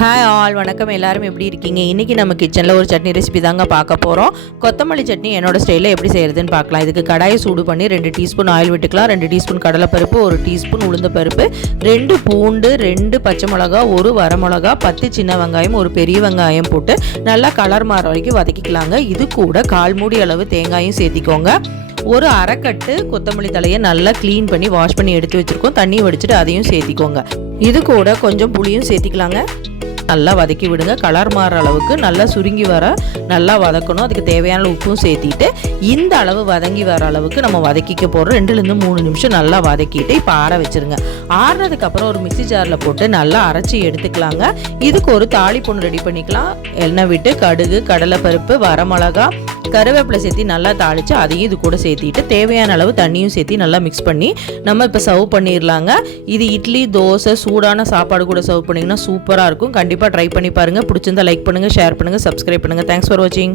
Hi all, வணக்கம். எல்லாரும் எப்படி இருக்கீங்க? இன்றைக்கி நம்ம கிச்சனில் ஒரு சட்னி ரெசிபி தாங்க பார்க்க போகிறோம். கொத்தமல்லி சட்னி என்னோட ஸ்டைலில் எப்படி செய்கிறதுன்னு பார்க்கலாம். இதுக்கு கடாயை சூடு பண்ணி 2 டீஸ்பூன் ஆயில் விட்டுக்கலாம். 2 டீஸ்பூன் கடலைப்பருப்பு, 1 டீஸ்பூன் உளுந்தப்பருப்பு, 2 பூண்டு, 2 பச்சை மிளகா, 1 வரமிளகா, 10 சின்ன வெங்காயம், 1 பெரிய வெங்காயம் போட்டு நல்லா கலர் மாற வரைக்கும் வதக்கிக்கலாங்க. இது கூட 1/4 மூடி அளவு தேங்காயும் சேர்த்திக்கோங்க. ஒரு அரைக்கட்டு கொத்தமல்லி தலையை நல்லா க்ளீன் பண்ணி வாஷ் பண்ணி எடுத்து வச்சுருக்கோம். தண்ணி வடிச்சிட்டு அதையும் சேர்த்திக்கோங்க. இது கூட கொஞ்சம் புளியும் சேர்த்திக்கலாங்க. நல்லா வதக்கி விடுங்க. கலர் மாறுற அளவுக்கு நல்லா சுருங்கி வர நல்லா வதக்கணும். அதுக்கு தேவையான உப்பும் சேர்த்திட்டு இந்த அளவு வதங்கி வர அளவுக்கு நம்ம வதக்கிக்க போகிறோம். 2லேருந்து 3 நிமிஷம் நல்லா வதக்கிட்டு இப்போ ஆற வச்சுருங்க. ஆறுனதுக்கப்புறம் ஒரு மிக்ஸி ஜாரில் போட்டு நல்லா அரைச்சி எடுத்துக்கலாங்க. இதுக்கு ஒரு தாளிப்பொண்ணு ரெடி பண்ணிக்கலாம். எண்ணெய் விட்டு கடுகு, கடலைப்பருப்பு, வரமிளகா, கருவேப்பிலை சேர்த்தி நல்லா தாளித்து அதையும் இது கூட சேர்த்திட்டு தேவையான அளவு தண்ணியும் சேர்த்தி நல்லா மிக்ஸ் பண்ணி நம்ம இப்போ சர்வ் பண்ணிடலாங்க. இது இட்லி, தோசை, சூடான சாப்பாடு கூட சர்வ் பண்ணிங்கன்னா சூப்பராக இருக்கும். கண்டிப்பாக ட்ரை பண்ணி பாருங்கள். பிடிச்சிருந்தா லைக் பண்ணுங்கள், ஷேர் பண்ணுங்கள், சப்ஸ்கிரைப் பண்ணுங்கள். தேங்க்ஸ் ஃபார் வாட்சிங்.